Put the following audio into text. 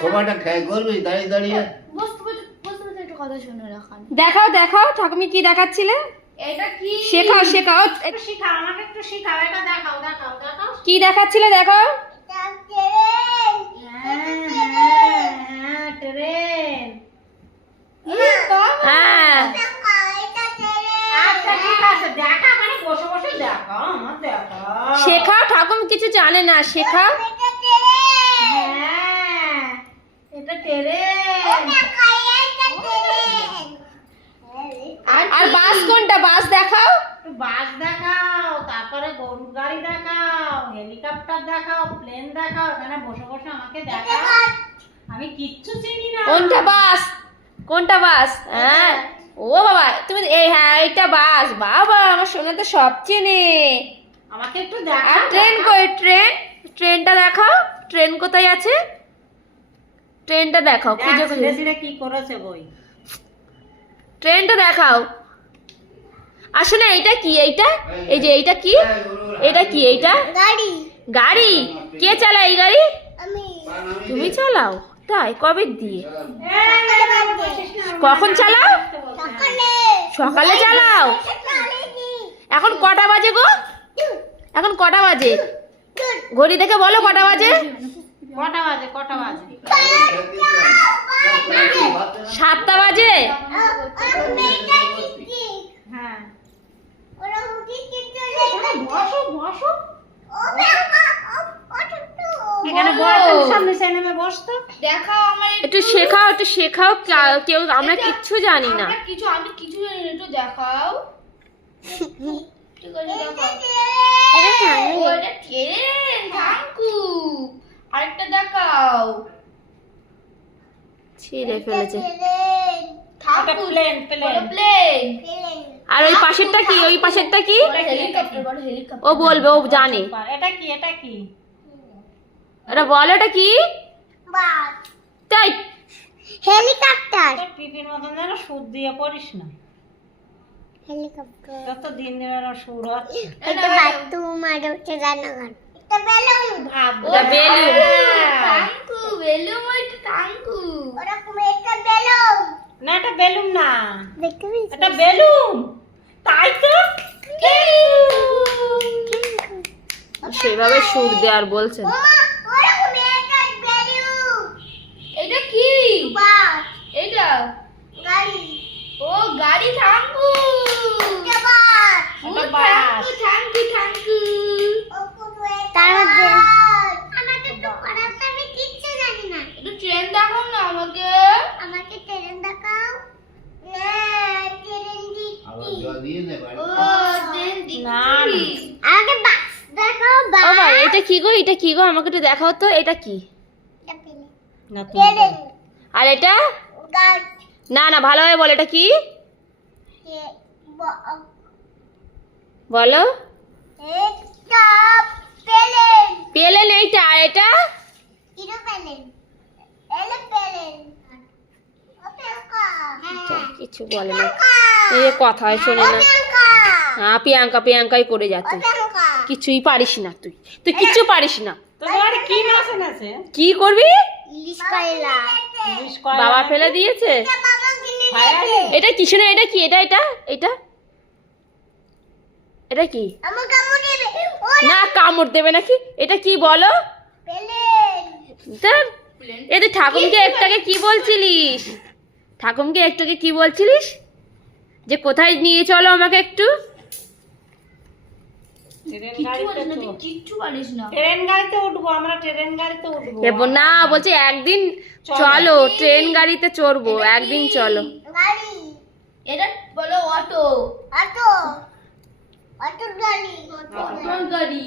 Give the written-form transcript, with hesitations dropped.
সবাইটা খেয়ে করবি দাঁড়িয়ে দাঁড়িয়ে। দেখাও দেখাও ঠাকুমি কি দেখাচ্ছিলে? এটা কি? শেখাও শেখাও, একটু শেখাও, আমাকে একটু শেখাও, এটা দেখাও দেখাও দেখাও। কি দেখাচ্ছিলে দেখাও। ট্রেন। হ্যাঁ আচ্ছা ঠিক আছে, দেখা মানে বসে বসে দেখাও, আমার দেখাও। শেখাও, ঠাকুম কিছু জানে না, শেখাও। হ্যাঁ এটা ট্রেন। আর বাস কোনটা? বাস দেখাও। একটু বাস দেখাও, তারপরে গরুর গাড়ি দেখাও, হেলিকপ্টার দেখাও, প্লেন দেখাও, এখানে বসে বসে আমাকে দেখাও। আমি কিচ্ছু চিনি না। কোনটা বাস? কোনটা বাস? হ্যাঁ ও বাবা তুমি এই, হ্যাঁ এটা বাস। বাবা আমার সোনা তো সব চেনে। আমাকে একটু আর দেখাও। ট্রেন কই? ট্রেন, ট্রেনটা দেখাও। ট্রেন কোথায় আছে? ট্রেনটা দেখাও, খুঁজে খুঁজে। দেশিরা কি করেছে বই? ট্রেনটা দেখাও। আসলে এইটা কি? এইটা এই যে এইটা কি? এটা কি? এইটা গাড়ি। গাড়ি। কে চালায় এই গাড়ি? আমি। তুমি চালাও? তাই? কবে দিয়ে? সকালে বাজে। কখন চালাও? সকালে। সকালে চালাও? সকালে কি? এখন কটা বাজে গো? এখন কটা বাজে? ঘড়ি দেখে বলো কটা বাজে? কটা বাজে? কটা বাজে? 7টা বাজে। হ্যাঁ ওরা উঠি চলে। বসো বসো, ও বাবা ও ছোট। এখানে বড় সামনে নেমে বসতো। দেখাও আমার একটু শেখাও, একটু শেখাও। কেউ আমরা কিচ্ছু জানি না। আমি কিছু জানি না, একটু দেখাও। ঠিক আছে দেখাও। এটা খাবে। ও এটা ট্রেন, থাঙ্কু। আরেকটা দেখাও। ছিঁড়ে ফেলেছে। Thank you plane plane plane. আর ওই পাশেরটা কি? ওই পাশেরটা কি? হেলিকপ্টার বড় হেলিকপ্টার। ও বলবে, ও জানে। এটা কি? এটা কি? এটা বল, এটা কি? বাস। তাই হেলিকপ্টার। এটা পিপির মতন যেন সুর দিয়ে পড়িস না, হেলিকপ্টার। যত দিন দিনের সুর হচ্ছে। এটা বাথরুম আর হচ্ছে রান্নাঘর। এটা বেলুন। এটা বেলুন। থাঙ্কু বেলুন, ওইটা থাঙ্কু। ওরকম একটা বেলুন। না এটা বেলুন না, দেখতে পেয়েছিস? এটা বেলুন। তাই তো। সেভাবে সুর দেয়ার বলছে। ওমা ওরকম একটা বেলুন। এটা কি? বাস। এটা গাড়ি। ও গাড়ি, থাঙ্কু। এটা বাস। এটা বাস। Thank you thank you. তার মধ্যে আমাকে তো পড়াতে আমি কিচ্ছু জানি না। একটু ট্রেন দেখাও না আমাকে। আমাকে ট্রেন দেখাও। না ট্রেন আবার দিচ্ছি। জল দিয়ে নে বাড়ি। ও ট্রেন না, দিচ্ছি। আমাকে বাস দেখাও। ও বাস। ভাই এটা কি গো? এটা কি গো? আমাকে একটু দেখাও তো। এটা কি? এটা পেলে। না ট্রেন। আর এটা? গাড়ি। না না, ভালোভাবে বল, এটা কি বলো? এটা প্লেন। প্লেন। এইটা? আর এটা? এরোপ্লেন। এরোপ্লেন। ওপেলকা। কিছু বলে না, এই কথাই শোনে না। হ্যাঁ প্রিয়াঙ্কা, প্রিয়াঙ্কাই করে যা। তুই ওপেলকা। কিছুই পারিস না, তুই তুই কিচ্ছু পারিস না। তোমার কি নাচে নাচে? কি করবি? ইলিশ কয়লা। ইলিশ কয়লা বাবা নাকি? ফেলে দিয়েছে। বাবা গিলি খায়নি? এটা কি? শোনা, এটা কি? এটা এটা এটা এটা কি? আমার কামড় দেবে। ও না কামড় দেবে নাকি? এটা কি বলো? প্লেন। ধুর, এ তুই ঠাকুমকে একটাকে কি বলছিলিস? ঠাকুমকে একটাকে কি বলছিলিস? যে কোথায় নিয়ে চলো আমাকে একটু। ট্রেন কিচ্ছু গাড়িতে পারিস না, তুই তো- কিচ্ছু পারিস না। ট্রেন গাড়িতে উঠবো আমরা, ট্রেন গাড়িতে উঠবো। না বলছে একদিন চলো ট্রেন গাড়িতে চড়বো, একদিন চলো। গাড়ি। এটা বলো অটো। অটো। অটো গাড়ি। অটোর গাড়ি।